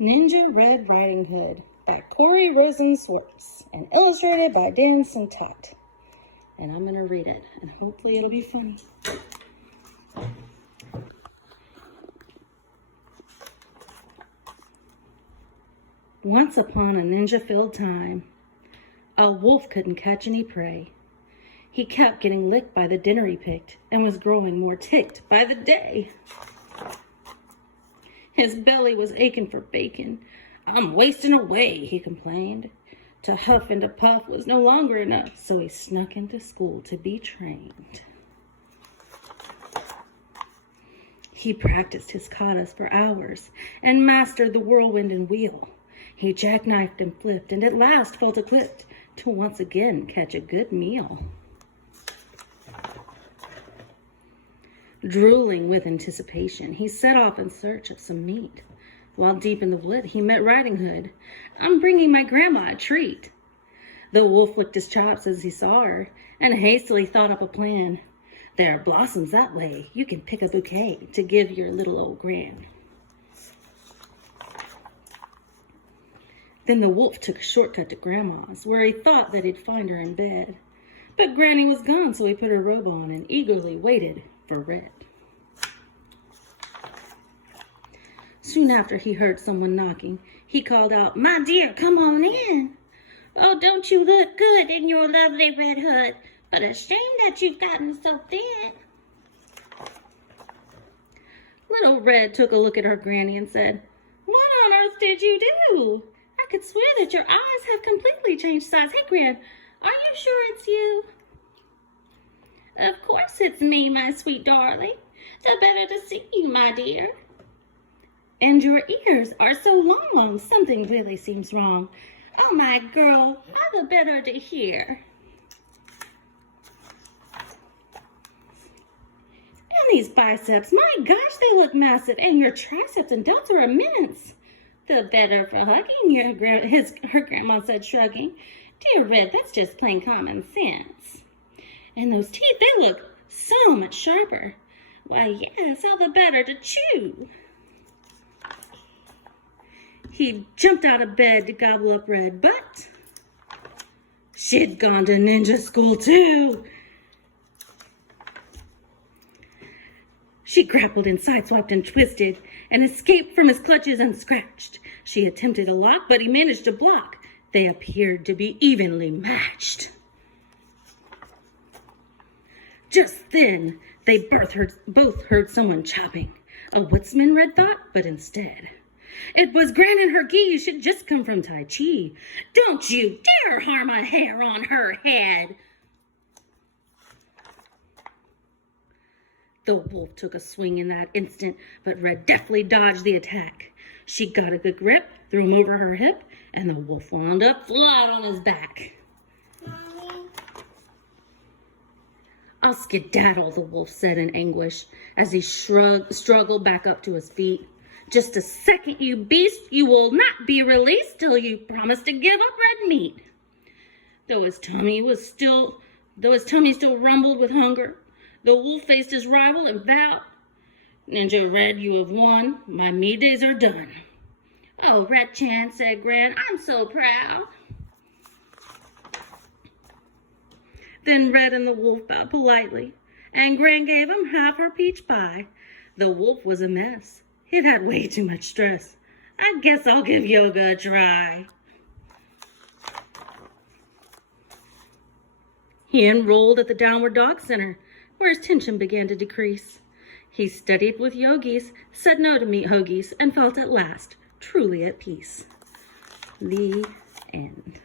Ninja Red Riding Hood by Rosen Schwartz and illustrated by Dan Santat. And I'm going to read it, and hopefully it'll be funny. Once upon a ninja-filled time, a wolf couldn't catch any prey. He kept getting licked by the dinner he picked and was growing more ticked by the day. His belly was aching for bacon. "I'm wasting away," he complained. To huff and to puff was no longer enough, so he snuck into school to be trained. He practiced his katas for hours and mastered the whirlwind and wheel. He jackknifed and flipped and at last felt equipped to once again catch a good meal. Drooling with anticipation, he set off in search of some meat. While deep in the wood, he met Riding Hood. "I'm bringing my grandma a treat." The wolf licked his chops as he saw her and hastily thought up a plan. "There are blossoms that way. You can pick a bouquet to give your little old gran." Then the wolf took a shortcut to Grandma's, where he thought that he'd find her in bed. But Granny was gone, so he put her robe on and eagerly waited for Red. Soon after he heard someone knocking, he called out, "My dear, come on in. Oh, don't you look good in your lovely red hood, but a shame that you've gotten so thin." Little Red took a look at her granny and said, "What on earth did you do? I could swear that your eyes have completely changed size. Hey, Gran, are you sure it's you?" "Of course it's me, my sweet darling. The better to see you, my dear." "And your ears are so long. Something really seems wrong." "Oh, my girl, are the better to hear." "And these biceps, my gosh, they look massive. And your triceps and delts are immense." "The better for hugging," her grandma said, shrugging. "Dear Red, that's just plain common sense." "And those teeth, they look so much sharper." "Why, yes, all the better to chew." He jumped out of bed to gobble up Red, but she'd gone to ninja school too. She grappled and sideswiped and twisted and escaped from his clutches unscratched. She attempted a lock, but he managed to block. They appeared to be evenly matched. Just then, they both heard someone chopping. A woodsman, Red thought, but instead, it was Gran and her geese had just come from Tai Chi. "Don't you dare harm a hair on her head." The wolf took a swing in that instant, but Red deftly dodged the attack. She got a good grip, threw him over her hip, and the wolf wound up flat on his back. "I'll skedaddle," the wolf said in anguish as he struggled back up to his feet. "Just a second, you beast. You will not be released till you promise to give up red meat." Though his tummy still rumbled with hunger, the wolf faced his rival and vowed, "Ninja Red, you have won. My meat days are done." "Oh, Red Chan," said Gran, "I'm so proud." Then Red and the wolf bowed politely, and Gran gave him half her peach pie. The wolf was a mess. He'd had way too much stress. "I guess I'll give yoga a try." He enrolled at the Downward Dog Center, where his tension began to decrease. He studied with yogis, said no to meat hoagies, and felt at last truly at peace. The end.